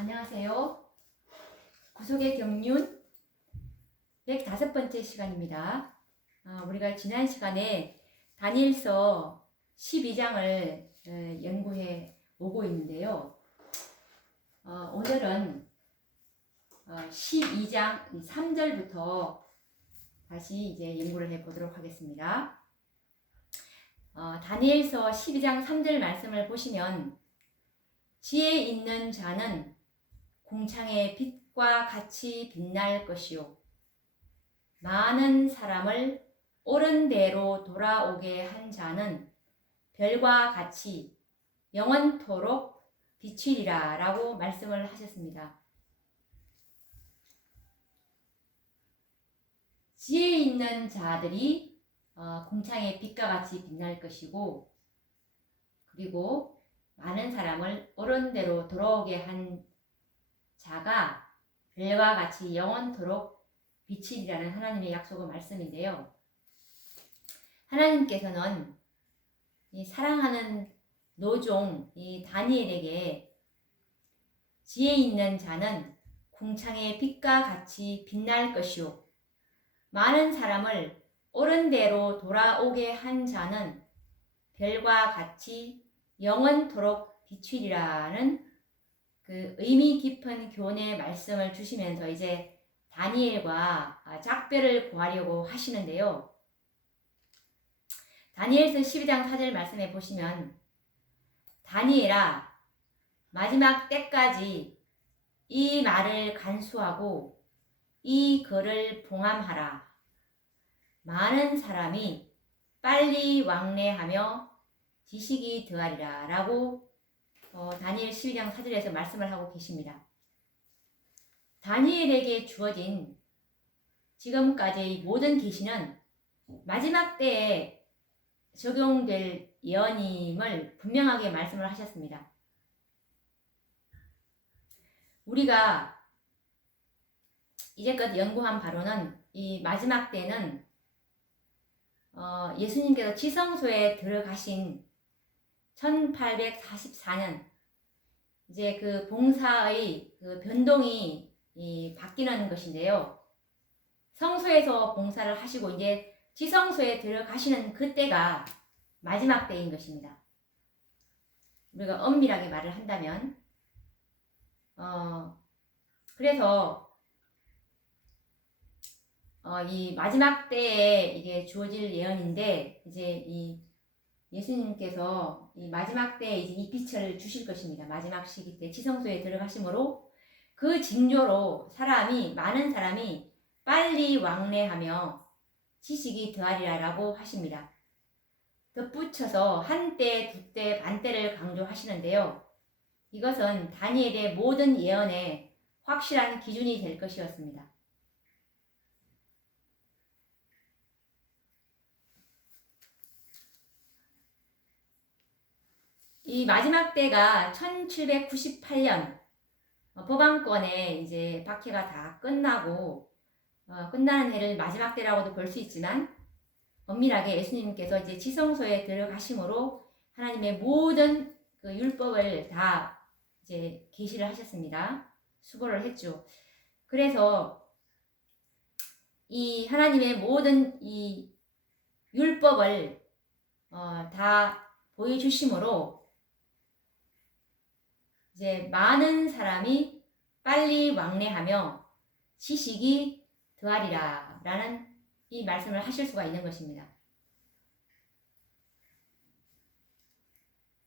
안녕하세요. 구속의 경륜 105번째 시간입니다. 우리가 지난 시간에 다니엘서 12장을 연구해 오고 있는데요. 오늘은 12장 3절부터 다시 이제 연구를 해 보도록 하겠습니다. 다니엘서 12장 3절 말씀을 보시면 지혜 있는 자는 궁창의 빛과 같이 빛날 것이요 많은 사람을 옳은 대로 돌아오게 한 자는 별과 같이 영원토록 비추리라 라고 말씀을 하셨습니다. 지혜 있는 자들이 궁창의 빛과 같이 빛날 것이고, 그리고 많은 사람을 옳은 대로 돌아오게 한 자가 별과 같이 영원토록 비치리라는 하나님의 약속의 말씀인데요. 하나님께서는 이 사랑하는 노종 이 다니엘에게 지혜 있는 자는 궁창의 빛과 같이 빛날 것이요 많은 사람을 옳은 대로 돌아오게 한 자는 별과 같이 영원토록 비추리라는 그 의미 깊은 교훈의 말씀을 주시면서 이제 다니엘과 작별을 구하려고 하시는데요. 다니엘서 12장 4절 말씀에 보시면 다니엘아 마지막 때까지 이 말을 간수하고 이 글을 봉함하라. 많은 사람이 빨리 왕래하며 지식이 더하리라 라고 다니엘 12장 4절에서 말씀을 하고 계십니다. 다니엘에게 주어진 지금까지의 모든 계시는 마지막 때에 적용될 예언임을 분명하게 말씀을 하셨습니다. 우리가 이제껏 연구한 바로는 이 마지막 때는 예수님께서 지성소에 들어가신 1844년 이제 그 봉사의 그 변동이 바뀌는 것인데요. 성소에서 봉사를 하시고 이제 지성소에 들어가시는 그때가 마지막 때인 것입니다. 우리가 엄밀하게 말을 한다면 그래서 이 마지막 때에 이게 주어질 예언인데 이제 이 예수님께서 이 마지막 때에 이제 이 빛을 주실 것입니다. 마지막 시기 때 지성소에 들어가심으로 그 징조로 많은 사람이 빨리 왕래하며 지식이 더하리라라고 하십니다. 덧붙여서 한때, 두때, 반때를 강조하시는데요. 이것은 다니엘의 모든 예언의 확실한 기준이 될 것이었습니다. 이 마지막 때가 1798년 법왕권에 이제 박해가 다 끝나고 끝나는 해를 마지막 때라고도 볼 수 있지만 엄밀하게 예수님께서 이제 지성소에 들어가심으로 하나님의 모든 그 율법을 다 이제 계시를 하셨습니다. 수고를 했죠. 그래서 이 하나님의 모든 이 율법을 다 보여주심으로 이제 많은 사람이 빨리 왕래하며 지식이 더하리라 라는 이 말씀을 하실 수가 있는 것입니다.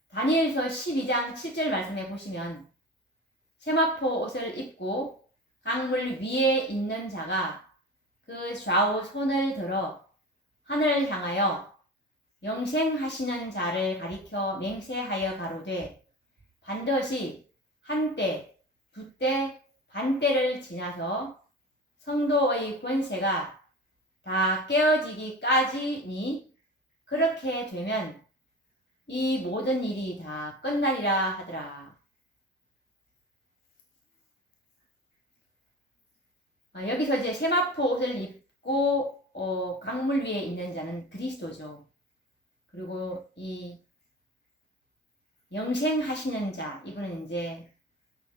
다니엘서 12장 7절 말씀에 보시면 세마포 옷을 입고 강물 위에 있는 자가 그 좌우 손을 들어 하늘을 향하여 영생하시는 자를 가리켜 맹세하여 가로되 반드시 한때, 두때, 반때를 지나서 성도의 권세가 다 깨어지기까지니 그렇게 되면 이 모든 일이 다 끝나리라 하더라. 여기서 이제 세마포 옷을 입고 강물 위에 있는 자는 그리스도죠. 그리고 이 영생하시는 자, 이분은 이제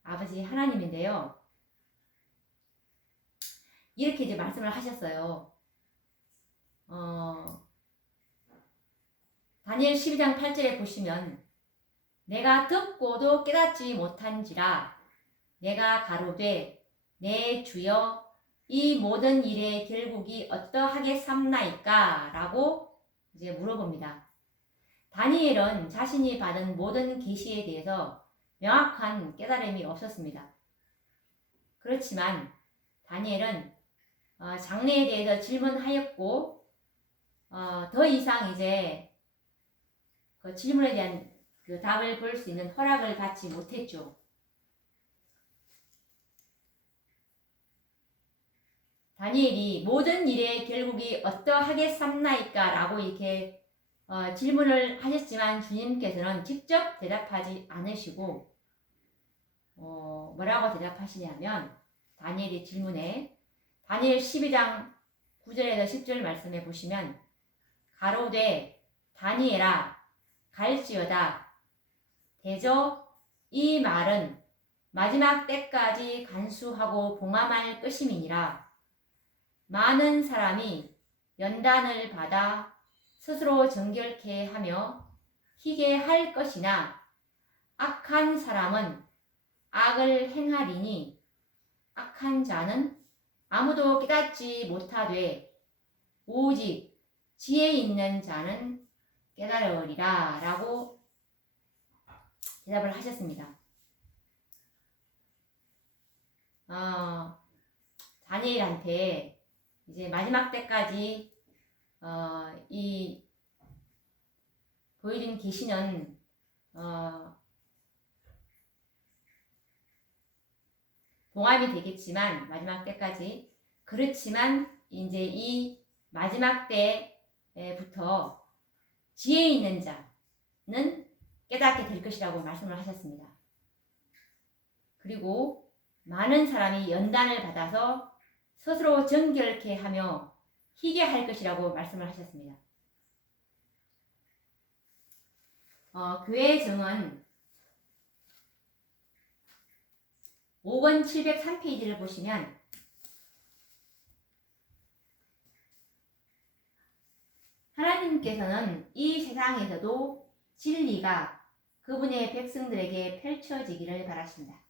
아버지 하나님인데요. 이렇게 이제 말씀을 하셨어요. 다니엘 12장 8절에 보시면 내가 듣고도 깨닫지 못한지라 내가 가로되 내 주여 이 모든 일의 결국이 어떠하겠삼나이까? 라고 이제 물어봅니다. 다니엘은 자신이 받은 모든 계시에 대해서 명확한 깨달음이 없었습니다. 그렇지만 다니엘은 장래에 대해서 질문하였고 더 이상 이제 그 질문에 대한 그 답을 볼 수 있는 허락을 받지 못했죠. 다니엘이 모든 일의 결국이 어떠하겠삼나이까? 라고 이렇게 질문을 하셨지만 주님께서는 직접 대답하지 않으시고 뭐라고 대답하시냐면 다니엘의 질문에 다니엘 12장 9절에서 10절 말씀에 보시면 가로되 다니엘아 갈지어다 대저 이 말은 마지막 때까지 간수하고 봉함할 것임이니라. 많은 사람이 연단을 받아 스스로 정결케 하며 희게 할 것이나 악한 사람은 악을 행하리니 악한 자는 아무도 깨닫지 못하되 오직 지혜 있는 자는 깨달으리라 라고 대답을 하셨습니다. 다니엘한테 이제 마지막 때까지 이 보여준 계시는 봉합이 되겠지만 마지막 때까지 그렇지만 이제 이 마지막 때부터 지혜 있는 자는 깨닫게 될 것이라고 말씀을 하셨습니다. 그리고 많은 사람이 연단을 받아서 스스로 정결케 하며 희게 할 것이라고 말씀을 하셨습니다. 교회의 정은 5권 703페이지를 보시면 하나님께서는 이 세상에서도 진리가 그분의 백성들에게 펼쳐지기를 바라십니다.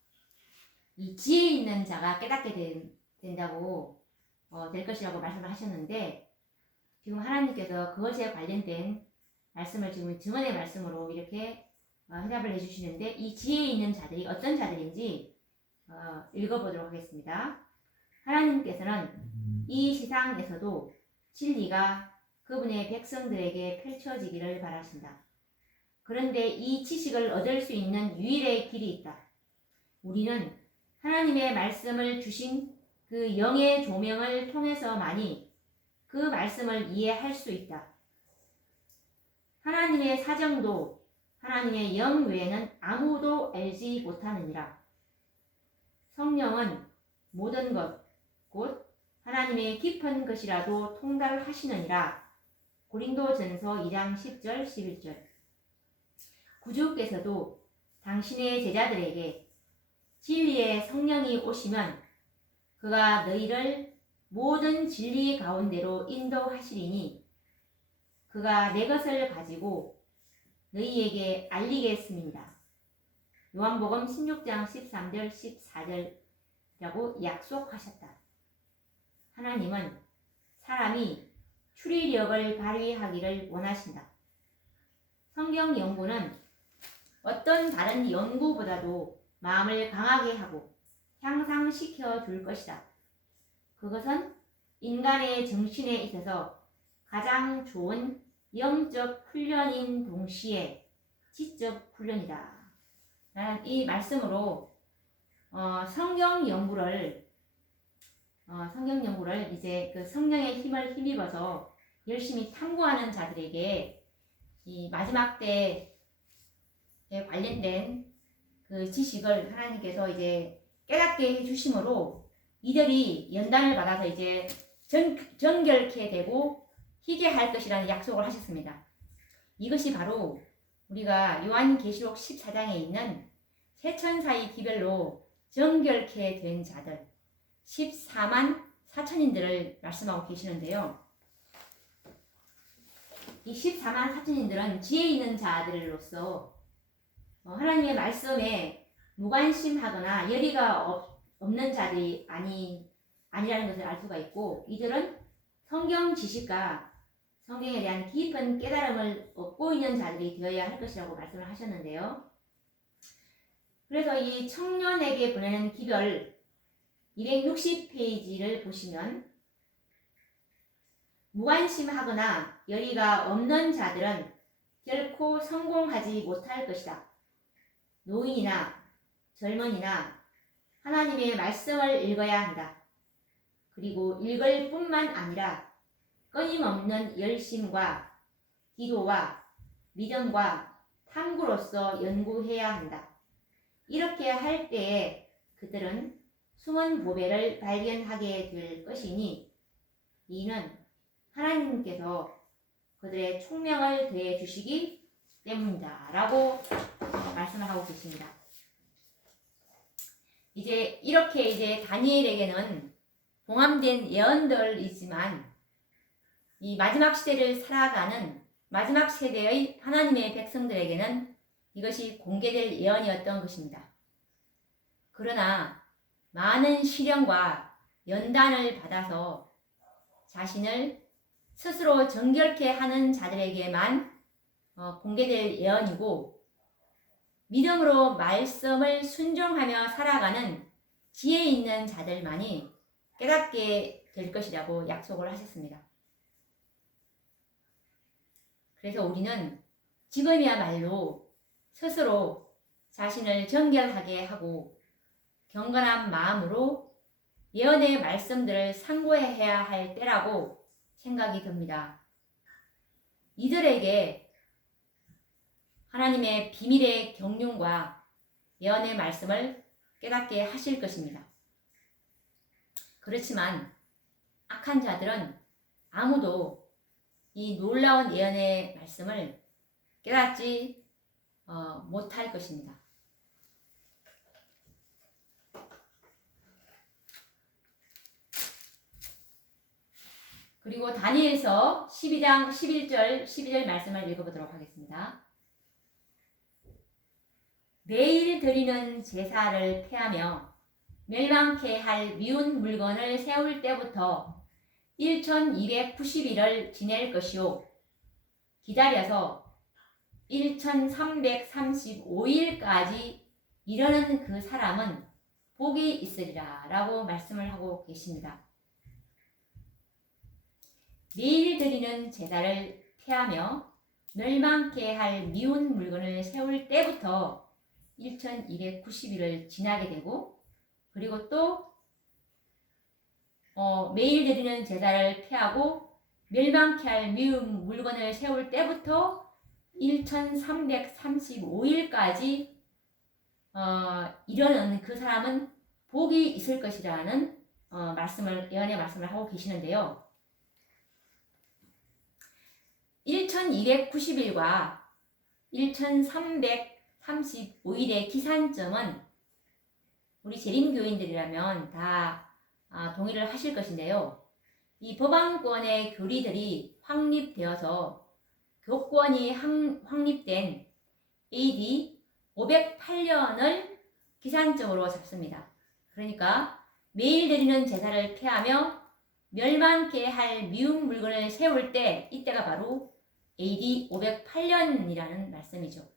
이 지혜 있는 자가 깨닫게 된다고 될 것이라고 말씀을 하셨는데 지금 하나님께서 그것에 관련된 말씀을 지금 증언의 말씀으로 이렇게 해답을 해주시는데 이 지혜 있는 자들이 어떤 자들인지 읽어보도록 하겠습니다. 하나님께서는 이 세상에서도 진리가 그분의 백성들에게 펼쳐지기를 바라신다. 그런데 이 지식을 얻을 수 있는 유일의 길이 있다. 우리는 하나님의 말씀을 주신 그 영의 조명을 통해서만이 그 말씀을 이해할 수 있다. 하나님의 사정도 하나님의 영 외에는 아무도 알지 못하느니라. 성령은 모든 것, 곧 하나님의 깊은 것이라도 통달하시느니라. 고린도전서 2장 10절 11절. 구주께서도 당신의 제자들에게 진리의 성령이 오시면 그가 너희를 모든 진리 가운데로 인도하시리니 그가 내 것을 가지고 너희에게 알리겠습니다. 요한복음 16장 13절 14절이라고 약속하셨다. 하나님은 사람이 추리력을 발휘하기를 원하신다. 성경 연구는 어떤 다른 연구보다도 마음을 강하게 하고 향상시켜 줄 것이다. 그것은 인간의 정신에 있어서 가장 좋은 영적 훈련인 동시에 지적 훈련이다. 나는 이 말씀으로 성경 연구를 이제 그 성령의 힘을 힘입어서 열심히 탐구하는 자들에게 이 마지막 때에 관련된 그 지식을 하나님께서 이제 깨닫게 해주심으로 이들이 연단을 받아서 이제 정결케 되고 희게 할 것이라는 약속을 하셨습니다. 이것이 바로 우리가 요한계시록 14장에 있는 세 천사의 기별로 정결케 된 자들 14만 4천인들을 말씀하고 계시는데요. 이 14만 4천인들은 지혜 있는 자들로서 하나님의 말씀에 무관심하거나 열의가 없는 자들이 아니라는 것을 알 수가 있고, 이들은 성경 지식과 성경에 대한 깊은 깨달음을 얻고 있는 자들이 되어야 할 것이라고 말씀을 하셨는데요. 그래서 이 청년에게 보내는 기별 260페이지를 보시면 무관심하거나 열의가 없는 자들은 결코 성공하지 못할 것이다. 노인이나 젊은이나 하나님의 말씀을 읽어야 한다. 그리고 읽을 뿐만 아니라 끊임없는 열심과 기도와 믿음과 탐구로서 연구해야 한다. 이렇게 할 때에 그들은 숨은 보배를 발견하게 될 것이니 이는 하나님께서 그들의 총명을 더해 주시기 때문이다 라고 말씀을 하고 계십니다. 이렇게 다니엘에게는 봉함된 예언들이지만 이 마지막 시대를 살아가는 마지막 세대의 하나님의 백성들에게는 이것이 공개될 예언이었던 것입니다. 그러나 많은 시련과 연단을 받아서 자신을 스스로 정결케 하는 자들에게만 공개될 예언이고, 믿음으로 말씀을 순종하며 살아가는 지혜 있는 자들만이 깨닫게 될 것이라고 약속을 하셨습니다. 그래서 우리는 지금이야말로 스스로 자신을 정결하게 하고 경건한 마음으로 예언의 말씀들을 상고해야 할 때라고 생각이 듭니다. 이들에게 하나님의 비밀의 경륜과 예언의 말씀을 깨닫게 하실 것입니다. 그렇지만 악한 자들은 아무도 이 놀라운 예언의 말씀을 깨닫지 못할 것입니다. 그리고 다니엘서 12장 11절 12절 말씀을 읽어보도록 하겠습니다. 매일 드리는 제사를 폐하며 멸망케 할 미운 물건을 세울 때부터 1290일을 지낼 것이요 기다려서 1335일까지 이르는 그 사람은 복이 있으리라 라고 말씀을 하고 계십니다. 매일 드리는 제사를 폐하며 멸망케 할 미운 물건을 세울 때부터 1290일을 지나게 되고, 그리고 또 매일 드리는 제사를 폐하고 멸망케 할 미운 물건을 세울 때부터 1335일까지 이르는 그 사람은 복이 있을 것이라는 예언의 말씀을 하고 계시는데요. 1290일과 1335일의 기산점은 우리 재림교인들이라면 다 동의를 하실 것인데요. 이 법왕권의 교리들이 확립되어서 교권이 확립된 AD 508년을 기산점으로 잡습니다. 그러니까 매일 드리는 제사를 폐하며 멸망케 할 미운 물건을 세울 때, 이때가 바로 AD 508년이라는 말씀이죠.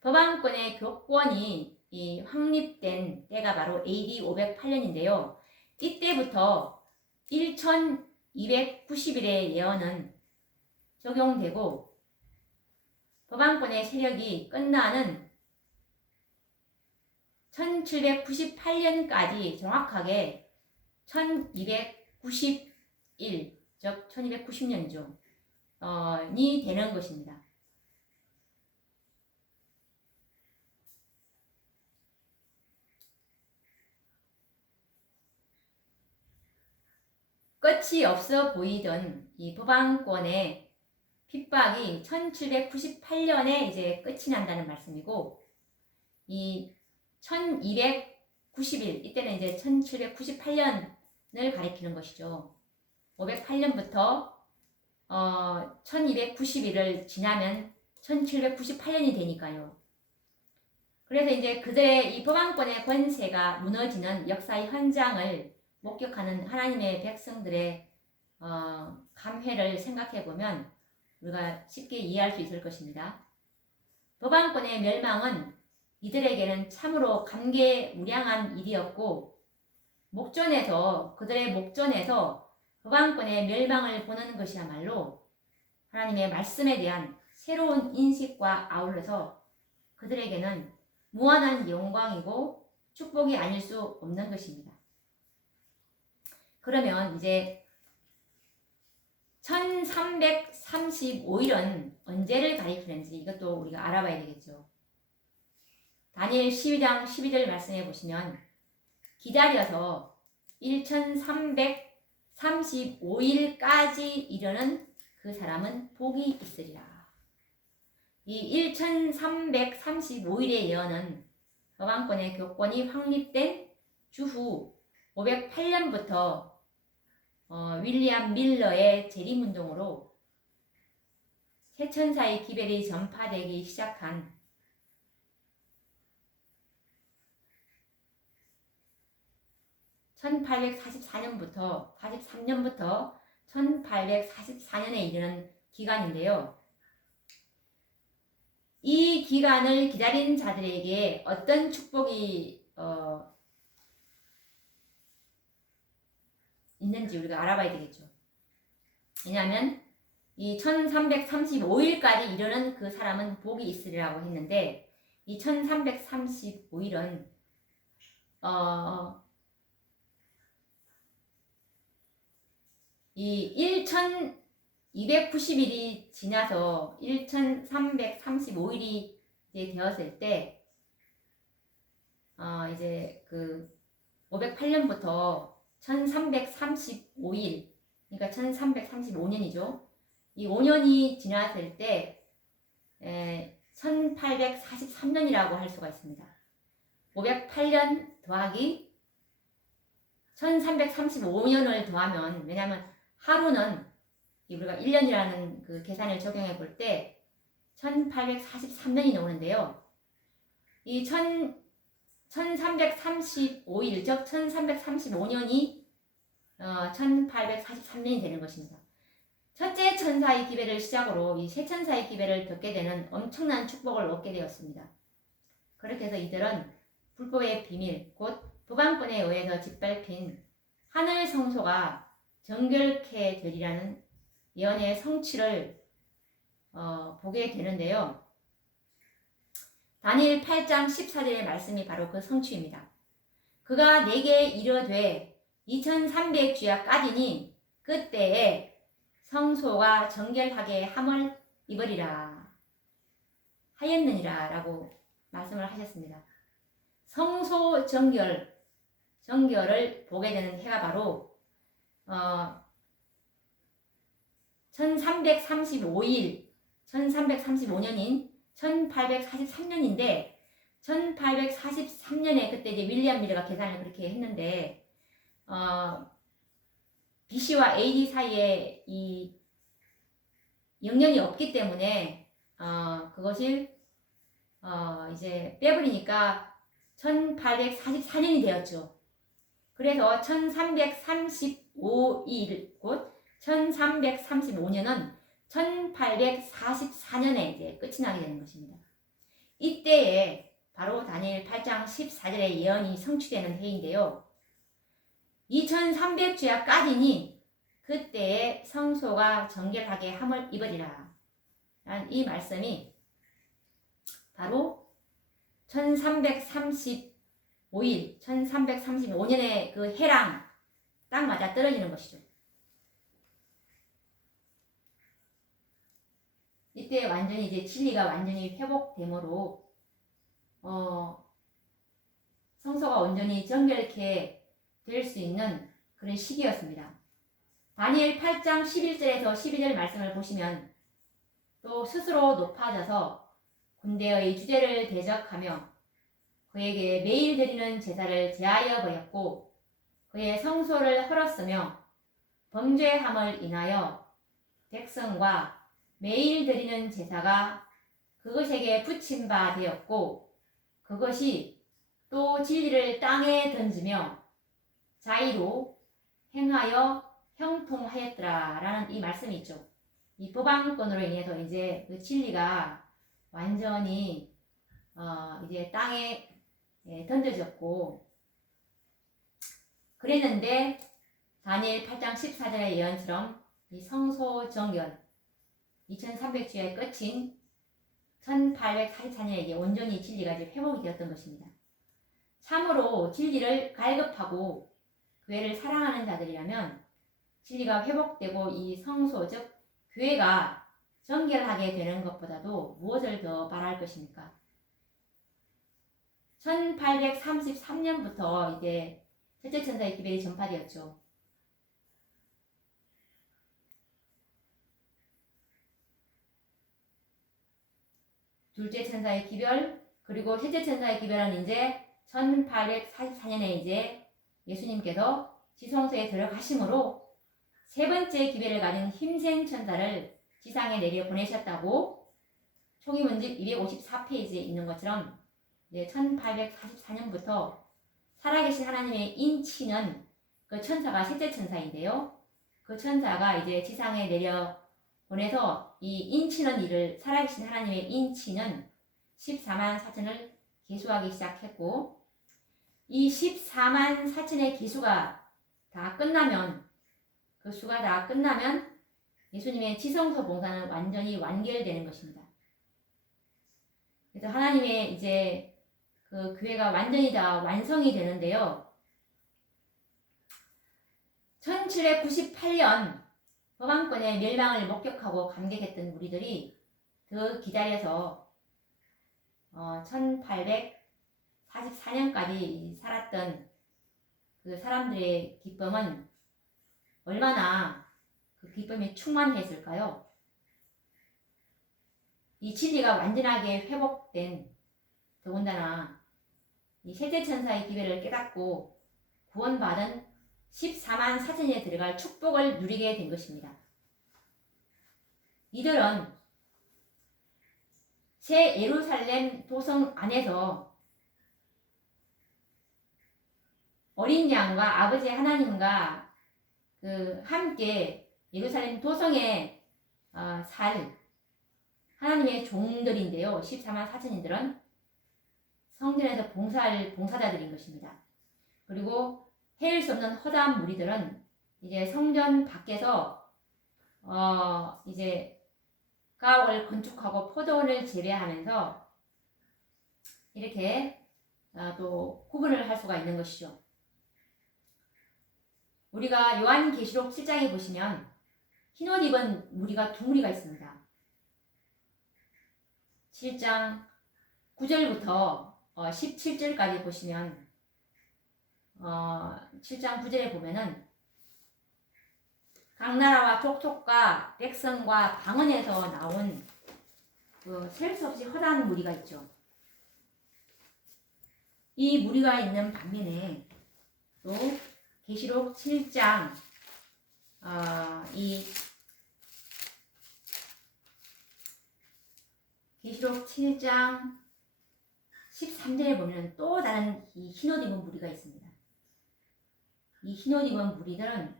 법왕권의 교권이 확립된 때가 바로 AD 508년인데요. 이때부터 1290일의 예언은 적용되고 법왕권의 세력이 끝나는 1798년까지 정확하게 1291, 즉 1290년이죠. 이 되는 것입니다. 끝이 없어 보이던 이 법왕권의 핍박이 1798년에 이제 끝이 난다는 말씀이고, 이 1290일, 이때는 이제 1798년을 가리키는 것이죠. 508년부터 1290일을 지나면 1798년이 되니까요. 그래서 이제 그들의 이 법왕권의 권세가 무너지는 역사의 현장을 목격하는 하나님의 백성들의 감회를 생각해 보면 우리가 쉽게 이해할 수 있을 것입니다. 법왕권의 멸망은 이들에게는 참으로 감개무량한 일이었고 그들의 목전에서 법왕권의 멸망을 보는 것이야말로 하나님의 말씀에 대한 새로운 인식과 아울러서 그들에게는 무한한 영광이고 축복이 아닐 수 없는 것입니다. 그러면 이제 1335일은 언제를 가리키는지 이것도 우리가 알아봐야 되겠죠. 다니엘 12장 12절 말씀해 보시면 기다려서 1335일까지 이르는 그 사람은 복이 있으리라. 이 1335일의 예언은 법왕권의 교권이 확립된 주후 508년부터 윌리엄 밀러의 재림운동으로 새천사의 기별이 전파되기 시작한 1844년부터 43년부터 1844년에 이르는 기간인데요. 이 기간을 기다린 자들에게 어떤 축복이 있는지 우리가 알아봐야 되겠죠. 왜냐하면 이 1335일까지 이르는 그 사람은 복이 있으리라고 했는데 이 1335일은 이 1290일이 지나서 1335일이 이제 되었을 때 이제 그 508년부터 1335일, 그러니까 1335년이죠. 이 5년이 지났을 때 1843년이라고 할 수가 있습니다. 508년 더하기 1335년을 더하면, 왜냐하면 하루는 우리가 1년이라는 그 계산을 적용해 볼 때 1843년이 나오는데요. 이 1335일, 즉 1335년이 1843년이 되는 것입니다. 첫째 천사의 기별을 시작으로 이 세 천사의 기별을 겪게 되는 엄청난 축복을 얻게 되었습니다. 그렇게 해서 이들은 불법의 비밀, 곧 법왕권에 의해서 짓밟힌 하늘 성소가 정결케 되리라는 예언의 성취를 보게 되는데요. 다니엘 8장 14절의 말씀이 바로 그 성취입니다. 그가 내게 이르되 2300주야까지니 그때에 성소가 정결하게 함을 입으리라 하였느니라 라고 말씀을 하셨습니다. 성소 정결을 보게 되는 해가 바로 1335일, 1335년인 1843년인데 1843년에 그때 이제 윌리엄 밀러가 계산을 그렇게 했는데 BC와 AD 사이에 이 영년이 없기 때문에 그것을 이제 빼버리니까 1844년이 되었죠. 그래서 1335일 곧 1335년은 1844년에 이제 끝이 나게 되는 것입니다. 이때에 바로 다니엘 8장 14절의 예언이 성취되는 해인데요. 2300주야까지니 그때에 성소가 정결하게 함을 입으리라 라는 이 말씀이 바로 1335일, 1335년의 그 해랑 딱 맞아 떨어지는 것이죠. 이때 완전히 이제 진리가 완전히 회복되므로 성소가 온전히 정결케 될 수 있는 그런 시기였습니다. 다니엘 8장 11절에서 12절 말씀을 보시면 또 스스로 높아져서 군대의 주제를 대적하며 그에게 매일 드리는 제사를 제하여 버렸고 그의 성소를 헐었으며 범죄함을 인하여 백성과 매일 드리는 제사가 그것에게 붙임 바 되었고 그것이 또 진리를 땅에 던지며 자의로 행하여 형통하였더라라는 이 말씀이 있죠. 이 법안권으로 인해서 이제 그 진리가 완전히 이제 땅에 던져졌고 그랬는데 다니엘 8장 14절의 예언처럼 이 성소 정결 2300주의 끝인 1844년에 온전히 진리가 이제 회복이 되었던 것입니다. 참으로 진리를 갈급하고 교회를 사랑하는 자들이라면 진리가 회복되고 이 성소 즉 교회가 정결하게 되는 것보다도 무엇을 더 바랄 것입니까? 1833년부터 이제 첫째 천사의 기별이 전파되었죠. 둘째 천사의 기별 그리고 셋째 천사의 기별은 이제 1844년에 이제 예수님께서 지성소에 들어가심으로 세 번째 기별을 가진 힘센 천사를 지상에 내려 보내셨다고 총이문집 254페이지에 있는 것처럼 이제 1844년부터 살아계신 하나님의 인치는 그 천사가 셋째 천사인데요. 그 천사가 이제 지상에 내려 보내서 이 인치는 일을 살아계신 하나님의 인치는 14만 4천을 계수하기 시작했고 이 14만 4천의 계수가 다 끝나면 그 수가 다 끝나면 예수님의 지성소 봉사는 완전히 완결되는 것입니다. 그래서 하나님의 이제 그 교회가 완전히 다 완성이 되는데요. 1798년 법안권의 멸망을 목격하고 감격했던 우리들이 더 기다려서 1844년까지 살았던 그 사람들의 기쁨은 얼마나 그 기쁨이 충만했을까요? 이 진리가 완전하게 회복된 더군다나 이 셋째 천사의 기별을 깨닫고 구원받은 14만 4천에 들어갈 축복을 누리게 된 것입니다. 이들은 새 예루살렘 도성 안에서 어린 양과 아버지 하나님과 그 함께 예루살렘 도성에 살 하나님의 종들인데요. 14만 4천인들은 성전에서 봉사할 봉사자들인 것입니다. 그리고 헤일 수 없는 허다한 무리들은 이제 성전 밖에서 이제 가옥을 건축하고 포도원을 재배하면서 이렇게 또 구분을 할 수가 있는 것이죠. 우리가 요한계시록 7장에 보시면 흰옷 입은 무리가 두 무리가 있습니다. 7장 9절부터 17절까지 보시면 7장 9절에 보면은 각 나라와 족속과 백성과 방언에서 나온 그 셀 수 없이 허다한 무리가 있죠. 이 무리가 있는 반면에 또 계시록 7장 이 계시록 7장 13절에 보면 또 다른 이 흰옷 입은 무리가 있습니다. 이 흰옷 입은 무리들은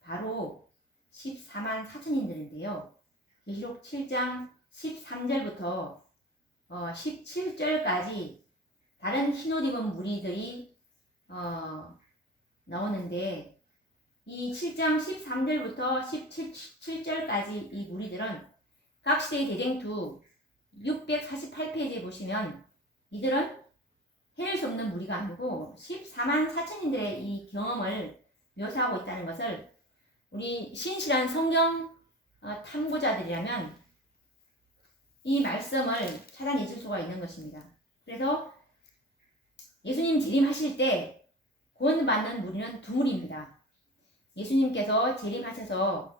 바로 14만 4천인들인데요. 계시록 7장 13절부터 17절까지 다른 흰옷 입은 무리들이 나오는데 이 7장 13절부터 17절까지 이 무리들은 각 시대의 대쟁투 648페이지에 보시면 이들은 헤일 수 없는 무리가 아니고 14만 4천인들의 이 경험을 묘사하고 있다는 것을 우리 신실한 성경 탐구자들이라면 이 말씀을 찾아내실 수가 있는 것입니다. 그래서 예수님 재림하실 때 구원받는 무리는 두 무리입니다. 예수님께서 재림하셔서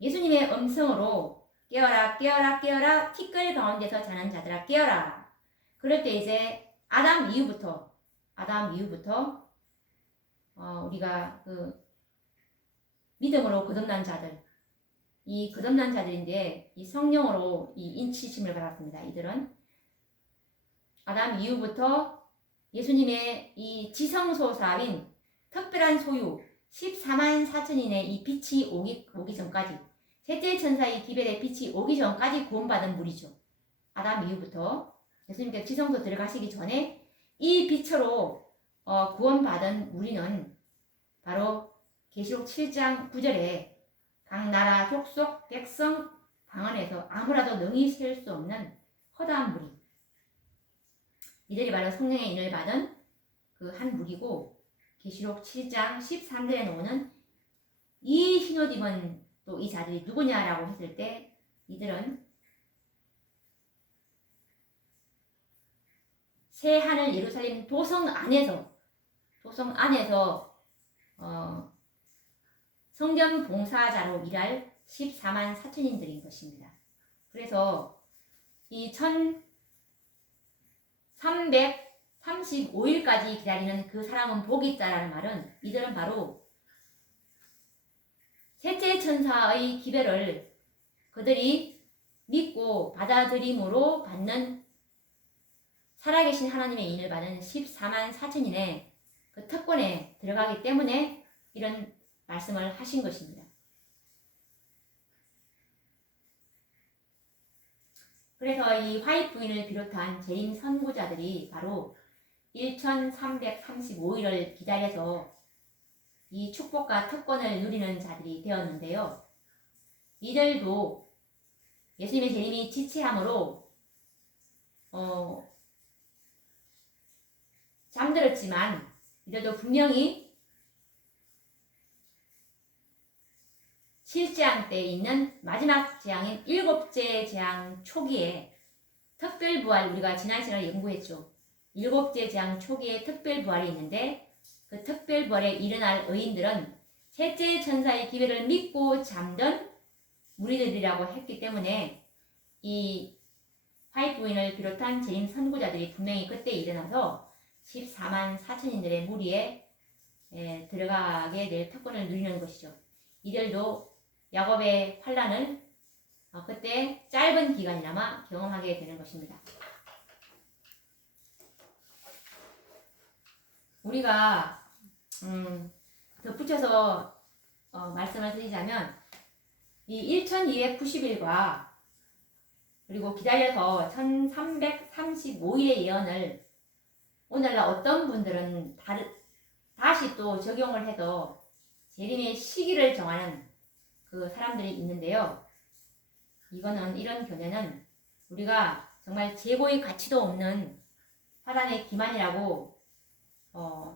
예수님의 음성으로 깨어라 깨어라 깨어라 티끌 가운데서 자는 자들아 깨어라. 그럴 때 이제 아담 이후부터 우리가 그 믿음으로 거듭난 자들, 이 거듭난 자들인데 이 성령으로 이 인치심을 받았습니다. 이들은 아담 이후부터 예수님의 이 지성소사인 특별한 소유 14만 4천인의 이 빛이 오기 전까지, 셋째 천사의 기별의 빛이 오기 전까지 구원받은 무리죠. 아담 이후부터 예수님께서 지성소 들어가시기 전에 이 빛으로 구원받은 무리는 바로 계시록 7장 9절에 각 나라, 족속, 백성, 방언에서 아무라도 능히 셀 수 없는 허다한 무리, 이들이 바로 성령의 인을 받은 그 한 무리고, 계시록 7장 13절에 나오는 이 흰옷 입은 또 이 자들이 누구냐라고 했을 때 이들은 새 하늘 예루살렘 도성 안에서 성전 봉사자로 일할 14만 4천인들인 것입니다. 그래서 이 1335일까지 기다리는 그 사람은 복이 있다라는 말은, 이들은 바로 셋째 천사의 기별을 그들이 믿고 받아들임으로 받는 살아계신 하나님의 인을 받은 14만 4천인의 그 특권에 들어가기 때문에 이런 말씀을 하신 것입니다. 그래서 이 화입 부인을 비롯한 재림 선구자들이 바로 1335일을 기다려서 이 축복과 특권을 누리는 자들이 되었는데요. 이들도 예수님의 재림이 지체함으로 잠들었지만 이들도 분명히 실재앙 때에 있는 마지막 재앙인 7째 재앙 초기에 특별부활, 우리가 지난 시간에 연구했죠. 7째 재앙 초기에 특별부활이 있는데 그 특별부활에 일어날 의인들은 셋째 천사의 기별을 믿고 잠든 무리들이라고 했기 때문에 이 화입 부인을 비롯한 재림 선구자들이 분명히 그때 일어나서 14만 4천인들의 무리에 들어가게 될 특권을 누리는 것이죠. 이들도 야곱의 환란을 그때 짧은 기간이나마 경험하게 되는 것입니다. 우리가 덧붙여서 말씀을 드리자면 이 1290일과 그리고 기다려서 1335일의 예언을 오늘날 어떤 분들은 다시 또 적용을 해도 재림의 시기를 정하는 그 사람들이 있는데요. 이런 견해는 우리가 정말 재고의 가치도 없는 사단의 기만이라고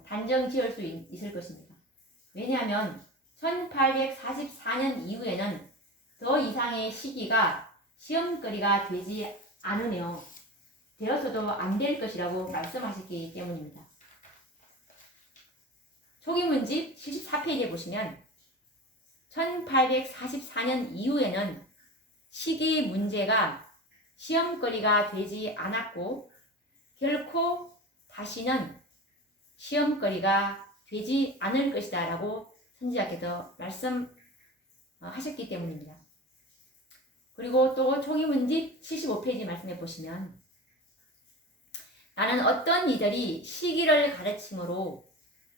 단정 지을 수 있을 것입니다. 왜냐하면 1844년 이후에는 더 이상의 시기가 시험거리가 되지 않으며 되어서도 안 될 것이라고 말씀하셨기 때문입니다. 초기문집 74페이지에 보시면 1844년 이후에는 시기 문제가 시험거리가 되지 않았고 결코 다시는 시험거리가 되지 않을 것이다 라고 선지자께서 말씀하셨기 때문입니다. 그리고 또 초기문집 75페이지 말씀해 보시면 나는 어떤 이들이 시기를 가르침으로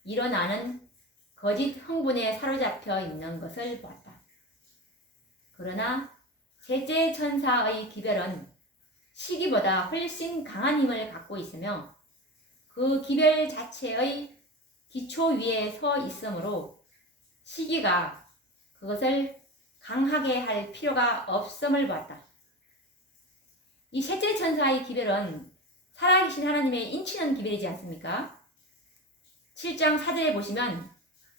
일어나는 거짓 흥분에 사로잡혀 있는 것을 보았다. 그러나 셋째 천사의 기별은 시기보다 훨씬 강한 힘을 갖고 있으며 그 기별 자체의 기초 위에 서 있으므로 시기가 그것을 강하게 할 필요가 없음을 보았다. 이 셋째 천사의 기별은 살아계신 하나님의 인치는 기별이지 않습니까? 7장 4절에 보시면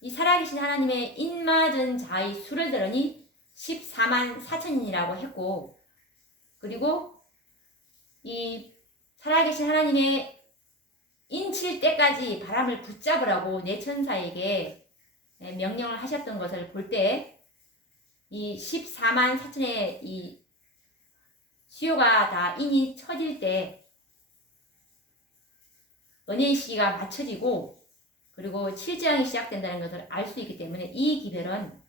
이 살아계신 하나님의 인맞은 자의 수를 들으니 14만 4천인이라고 했고, 그리고 이 살아계신 하나님의 인칠 때까지 바람을 붙잡으라고 네 천사에게 명령을 하셨던 것을 볼 때 이 14만 4천의 이 수요가 다 인이 쳐질 때 은혜의 시기가 맞춰지고 그리고 칠지왕이 시작된다는 것을 알 수 있기 때문에 이 기별은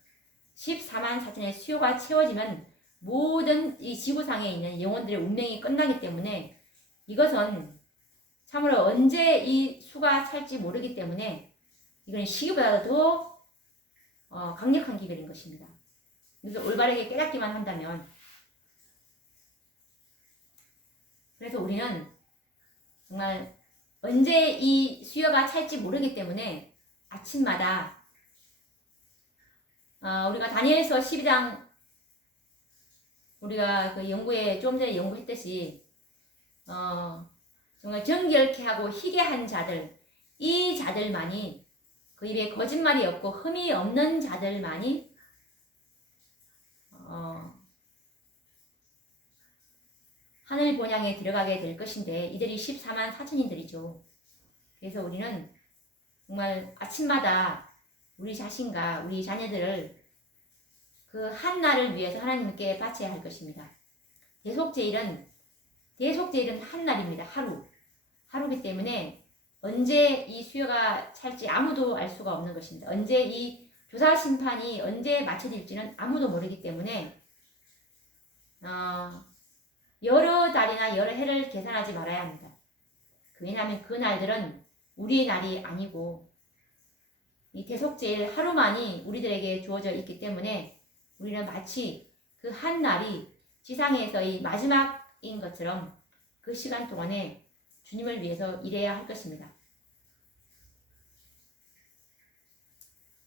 14만 4천의 수요가 채워지면 모든 이 지구상에 있는 영혼들의 운명이 끝나기 때문에 이것은 참으로 언제 이 수가 찰지 모르기 때문에 이건 시기보다도 더 강력한 기별인 것입니다. 그래서 올바르게 깨닫기만 한다면 그래서 우리는 정말 언제 이 수요가 찰지 모르기 때문에 아침마다 우리가 다니엘서 12장 우리가 그 연구에 좀 전에 연구했듯이 정말 정결케 하고 희게 한 자들 이 자들만이 그 입에 거짓말이 없고 흠이 없는 자들만이 하늘 본향에 들어가게 될 것인데 이들이 14만 4천인들이죠. 그래서 우리는 정말 아침마다 우리 자신과 우리 자녀들을 그 한 날을 위해서 하나님께 바쳐야 할 것입니다. 대속제일은 한 날입니다. 하루이기 때문에 언제 이 수요가 찰지 아무도 알 수가 없는 것입니다. 언제 이 조사 심판이 언제 마쳐질지는 아무도 모르기 때문에 여러 달이나 여러 해를 계산하지 말아야 합니다. 왜냐하면 그 날들은 우리의 날이 아니고 이 대속제일 하루만이 우리들에게 주어져 있기 때문에 우리는 마치 그 한 날이 지상에서의 마지막인 것처럼 그 시간 동안에 주님을 위해서 일해야 할 것입니다.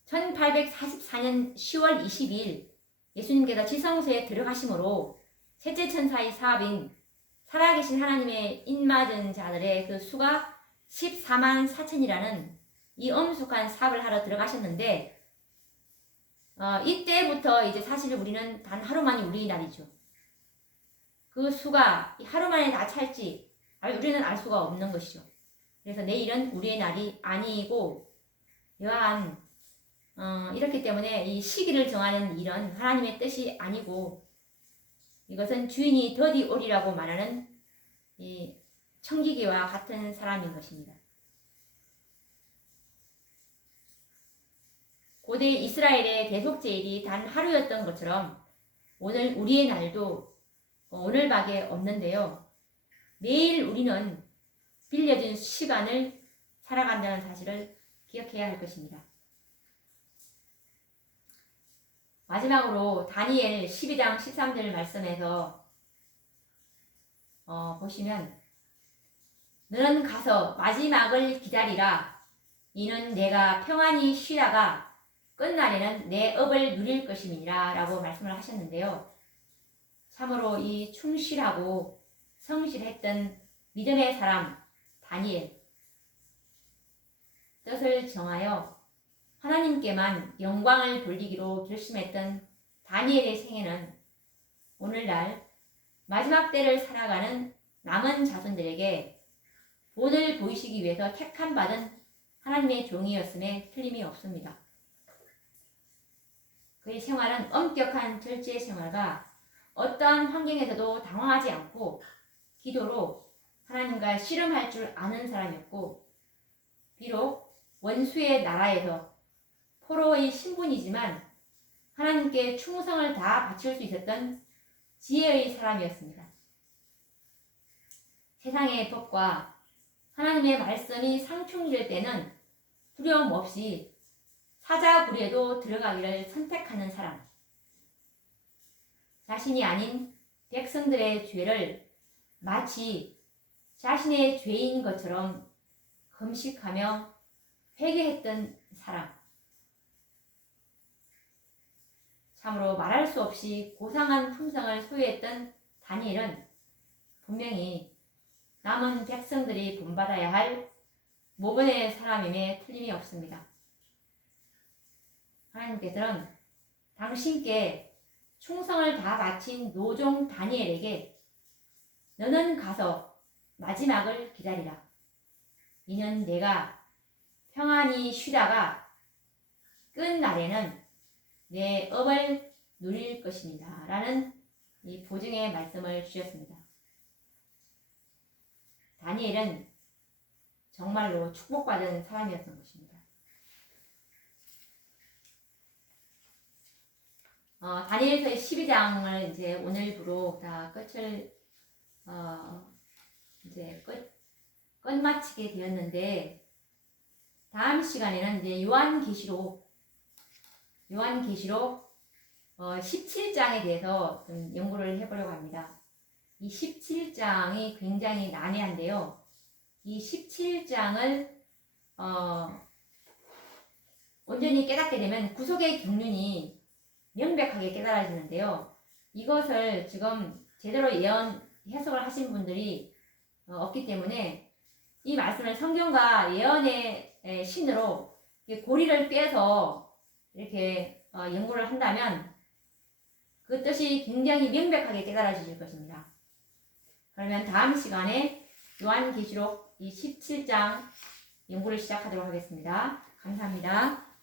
1844년 10월 22일 예수님께서 지성소에 들어가심으로 셋째 천사의 사업인 살아계신 하나님의 인맞은 자들의 그 수가 14만 4천이라는 이 엄숙한 사업을 하러 들어가셨는데 이때부터 이제 사실 우리는 단 하루만이 우리의 날이죠. 그 수가 하루 만에 다 찰지 우리는 알 수가 없는 것이죠. 그래서 내일은 우리의 날이 아니고 여하한 이렇기 때문에 이 시기를 정하는 일은 하나님의 뜻이 아니고 이것은 주인이 더디 오리라고 말하는 이 청지기와 같은 사람인 것입니다. 고대 이스라엘의 대속제일이 단 하루였던 것처럼 오늘 우리의 날도 오늘밖에 없는데요. 매일 우리는 빌려준 시간을 살아간다는 사실을 기억해야 할 것입니다. 마지막으로 다니엘 12장 13절 말씀에서 보시면 너는 가서 마지막을 기다리라. 이는 내가 평안히 쉬다가 끝날에는 내 업을 누릴 것임이니라 라고 말씀을 하셨는데요. 참으로 이 충실하고 성실했던 믿음의 사람 다니엘 뜻을 정하여 하나님께만 영광을 돌리기로 결심했던 다니엘의 생애는 오늘날 마지막 때를 살아가는 남은 자손들에게 본을 보이시기 위해서 택함받은 하나님의 종이었음에 틀림이 없습니다. 그의 생활은 엄격한 절제 생활과 어떠한 환경에서도 당황하지 않고 기도로 하나님과 씨름할 줄 아는 사람이었고 비록 원수의 나라에서 포로의 신분이지만 하나님께 충성을 다 바칠 수 있었던 지혜의 사람이었습니다. 세상의 법과 하나님의 말씀이 상충될 때는 두려움 없이 사자굴에도 들어가기를 선택하는 사람. 자신이 아닌 백성들의 죄를 마치 자신의 죄인 것처럼 금식하며 회개했던 사람. 참으로 말할 수 없이 고상한 품성을 소유했던 다니엘은 분명히 남은 백성들이 본받아야 할 모범의 사람임에 틀림이 없습니다. 하나님께서는 당신께 충성을 다 바친 노종 다니엘에게 너는 가서 마지막을 기다리라. 이는 내가 평안히 쉬다가 끝날에는 내 업을 누릴 것입니다. 라는 이 보증의 말씀을 주셨습니다. 다니엘은 정말로 축복받은 사람이었던 것입니다. 다니엘서의 12장을 이제 오늘부로 다 끝을 이제 끝마치게 되었는데, 다음 시간에는 이제 요한계시록 17장에 대해서 좀 연구를 해보려고 합니다. 이 17장이 굉장히 난해한데요. 이 17장을 온전히 깨닫게 되면 구속의 경륜이 명백하게 깨달아지는데요. 이것을 지금 제대로 해석을 하신 분들이 없기 때문에 이 말씀을 성경과 예언의 신으로 고리를 빼서 이렇게 연구를 한다면 그 뜻이 굉장히 명백하게 깨달아질 것입니다. 그러면 다음 시간에 요한계시록 이 17장 연구를 시작하도록 하겠습니다. 감사합니다.